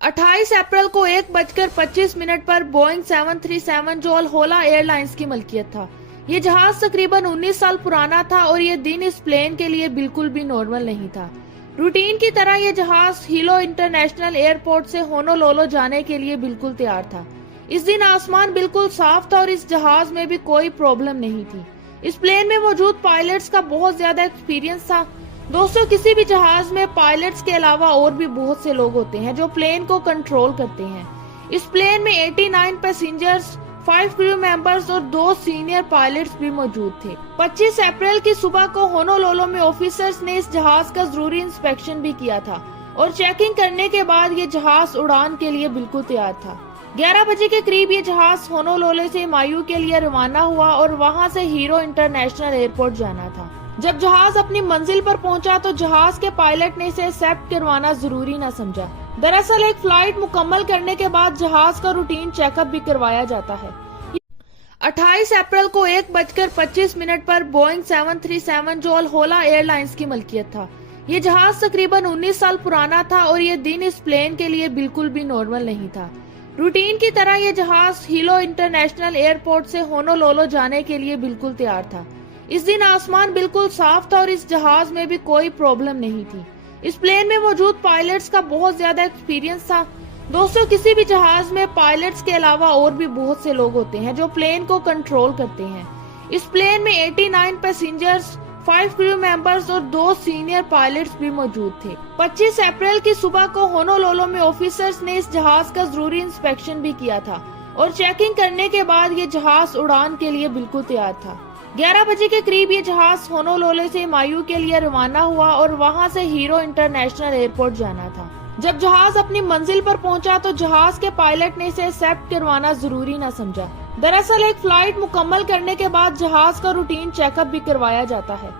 28 अप्रैल को 1:25 पर बोइंग 737 जो अल-होला एयरलाइंस की मलकियत था। ये जहाज तकरीबन 19 साल पुराना था और ये दिन इस प्लेन के लिए बिल्कुल भी नॉर्मल नहीं था। रूटीन की तरह ये जहाज हीलो इंटरनेशनल एयरपोर्ट से होनोलुलु जाने के लिए बिल्कुल तैयार था। इस दिन आसमान बिल्कुल साफ था और इस जहाज में भी कोई प्रॉब्लम नहीं थी। इस प्लेन में मौजूद पायलट्स का बहुत ज्यादा एक्सपीरियंस था। दोस्तों, किसी भी जहाज में पायलट्स के अलावा और भी बहुत से लोग होते हैं जो प्लेन को कंट्रोल करते हैं। इस प्लेन में 89 पैसेंजर्स, 5 क्रू मेंबर्स और 2 सीनियर पायलट्स भी मौजूद थे। 25 अप्रैल की सुबह को होनोलुलु में ऑफिसर्स ने इस जहाज का जरूरी इंस्पेक्शन भी किया था और चेकिंग करने के बाद ये जहाज उड़ान के लिए बिल्कुल तैयार था। 11 बजे के करीब ये जहाज होनोलुलु से मायू के लिए रवाना हुआ और वहां से हीरो इंटरनेशनल एयरपोर्ट जाना था। जब जहाज अपनी मंजिल पर पहुंचा तो जहाज के पायलट ने इसे एक्सेप्ट करवाना जरूरी न समझा। दरअसल एक फ्लाइट मुकम्मल करने के बाद जहाज का रूटीन चेकअप भी करवाया जाता है। 28 अप्रैल को 1:25 पर बोइंग 737 जो अल-होला एयरलाइंस की मलकियत था। ये जहाज तकरीबन 19 साल पुराना था और ये दिन इस प्लेन के लिए बिल्कुल भी नॉर्मल नहीं था। रूटीन की तरह ये जहाज हीलो इंटरनेशनल एयरपोर्ट से होनोलुलु जाने के लिए बिल्कुल तैयार था। इस दिन आसमान बिल्कुल साफ था और इस जहाज में भी कोई प्रॉब्लम नहीं थी। इस प्लेन में मौजूद पायलट्स का बहुत ज्यादा एक्सपीरियंस था। दोस्तों, किसी भी जहाज में पायलट्स के अलावा और भी बहुत से लोग होते हैं जो प्लेन को कंट्रोल करते हैं। इस प्लेन में 89 पैसेंजर्स, 5 क्रू मेंबर्स और 2 सीनियर पायलट्स भी मौजूद थे। 25 अप्रैल की सुबह को होनोलुलु में ऑफिसर्स ने इस जहाज का जरूरी इंस्पेक्शन भी किया था और चेकिंग करने के बाद ये जहाज उड़ान के लिए बिल्कुल तैयार था। 11 बजे के करीब ये जहाज होनोलुलु से मायू के लिए रवाना हुआ और वहां से हीरो इंटरनेशनल एयरपोर्ट जाना था। जब जहाज अपनी मंजिल पर पहुंचा तो जहाज के पायलट ने इसे एक्सेप्ट करवाना जरूरी न समझा। दरअसल एक फ्लाइट मुकम्मल करने के बाद जहाज का रूटीन चेकअप भी करवाया जाता है।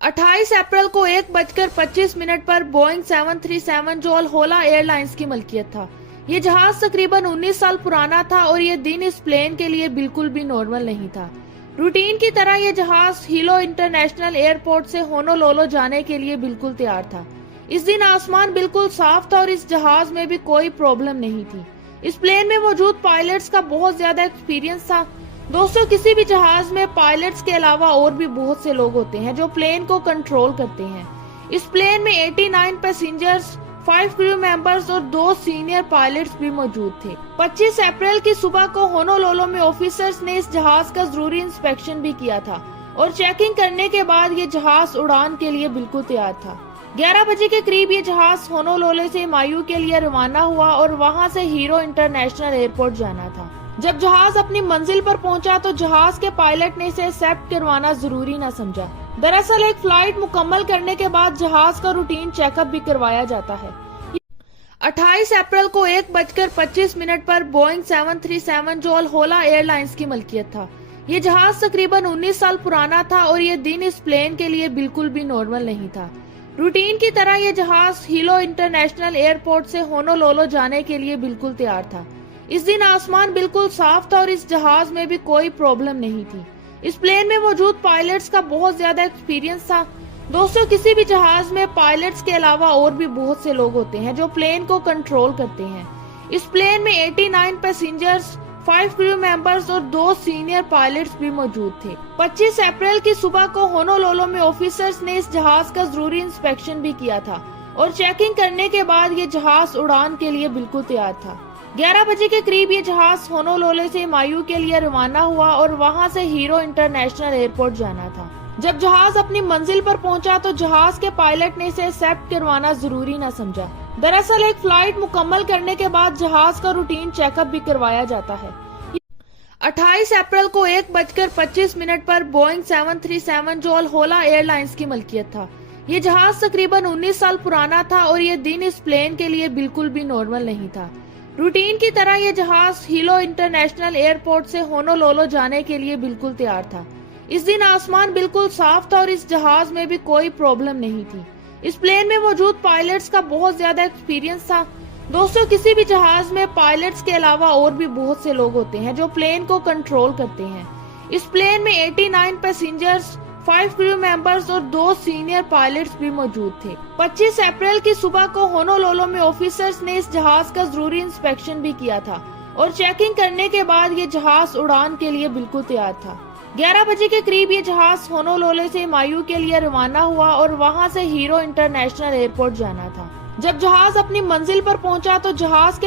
28 अप्रैल को 1:25 पर बोइंग 737 जो अल-होला एयरलाइंस की मलकियत था। ये जहाज तकरीबन 19 साल पुराना था और ये दिन इस प्लेन के लिए बिल्कुल भी नॉर्मल नहीं था। रूटीन की तरह ये जहाज हीलो इंटरनेशनल एयरपोर्ट से होनोलुलु जाने के लिए बिल्कुल तैयार था। इस दिन आसमान बिल्कुल साफ था और इस जहाज में भी कोई प्रॉब्लम नहीं थी। इस प्लेन में मौजूद पायलट्स का बहुत ज्यादा एक्सपीरियंस था। दोस्तों, किसी भी जहाज में पायलट्स के अलावा और भी बहुत से लोग होते हैं जो प्लेन को कंट्रोल करते हैं। इस प्लेन में 89 पैसेंजर्स, 5 क्रू मेंबर्स और 2 सीनियर पायलट्स भी मौजूद थे। 25 अप्रैल की सुबह को होनोलुलु में ऑफिसर्स ने इस जहाज का जरूरी इंस्पेक्शन भी किया था और चेकिंग करने के बाद ये जहाज उड़ान के लिए बिल्कुल तैयार था। 11 बजे के करीब ये जहाज होनोलुलु से मायू के लिए रवाना हुआ और वहां से हीरो इंटरनेशनल एयरपोर्ट जाना था। जब जहाज अपनी मंजिल पर पहुंचा तो जहाज के पायलट ने इसे एक्सेप्ट करवाना जरूरी न समझा। दरअसल एक फ्लाइट मुकम्मल करने के बाद जहाज का रूटीन चेकअप भी करवाया जाता है। 28 अप्रैल को 1:25 पर बोइंग 737 जो अल-होला एयरलाइंस की मलकियत था। ये जहाज तकरीबन 19 साल पुराना था और ये दिन इस प्लेन के लिए बिल्कुल भी नॉर्मल नहीं था। रूटीन की तरह ये जहाज हीलो इंटरनेशनल एयरपोर्ट से होनोलुलु जाने के लिए बिल्कुल तैयार था। इस दिन आसमान बिल्कुल साफ था और इस जहाज में भी कोई प्रॉब्लम नहीं थी। इस प्लेन में मौजूद पायलट्स का बहुत ज्यादा एक्सपीरियंस था। दोस्तों, किसी भी जहाज में पायलट्स के अलावा और भी बहुत से लोग होते हैं जो प्लेन को कंट्रोल करते हैं। इस प्लेन में 89 पैसेंजर्स, 5 क्रू मेंबर्स और 2 सीनियर पायलट्स भी मौजूद थे। 25 अप्रैल की सुबह को होनोलुलु में ऑफिसर्स ने इस जहाज का जरूरी इंस्पेक्शन भी किया था और चेकिंग करने के बाद ये जहाज उड़ान के लिए बिल्कुल तैयार था। 11 बजे के करीब ये जहाज होनोलुलु से मायू के लिए रवाना हुआ और वहां से हीरो इंटरनेशनल एयरपोर्ट जाना था। जब जहाज अपनी मंजिल पर पहुंचा तो जहाज के पायलट ने इसे एक्सेप्ट करवाना जरूरी न समझा। दरअसल एक फ्लाइट मुकम्मल करने के बाद जहाज का रूटीन चेकअप भी करवाया जाता है। 28 अप्रैल को 1:25 पर बोइंग 737 जो अल-होला एयरलाइंस की मलकियत था। ये जहाज तकरीबन 19 साल पुराना था और ये दिन इस प्लेन के लिए बिल्कुल भी नॉर्मल नहीं था। रूटीन की तरह ये जहाज हीलो इंटरनेशनल एयरपोर्ट से होनोलुलु जाने के लिए बिल्कुल तैयार था। इस दिन आसमान बिल्कुल साफ था और इस जहाज में भी कोई प्रॉब्लम नहीं थी। इस प्लेन में मौजूद पायलट्स का बहुत ज्यादा एक्सपीरियंस था। दोस्तों, किसी भी जहाज में पायलट्स के अलावा और भी बहुत से लोग होते हैं जो प्लेन को कंट्रोल करते हैं। इस प्लेन में 89 पैसेंजर्स, 5 क्रू मेंबर्स और 2 सीनियर पायलट्स भी मौजूद थे। 25 अप्रैल की सुबह को होनोलुलु में ऑफिसर्स ने इस जहाज का जरूरी इंस्पेक्शन भी किया था और चेकिंग करने के बाद ये जहाज उड़ान के लिए बिल्कुल तैयार था। 11 बजे के करीब ये जहाज होनोलुलु से मायू के लिए रवाना हुआ और वहां से हीरो इंटरनेशनल एयरपोर्ट जाना था। जब जहाज अपनी मंजिल पर पहुंचा तो जहाज के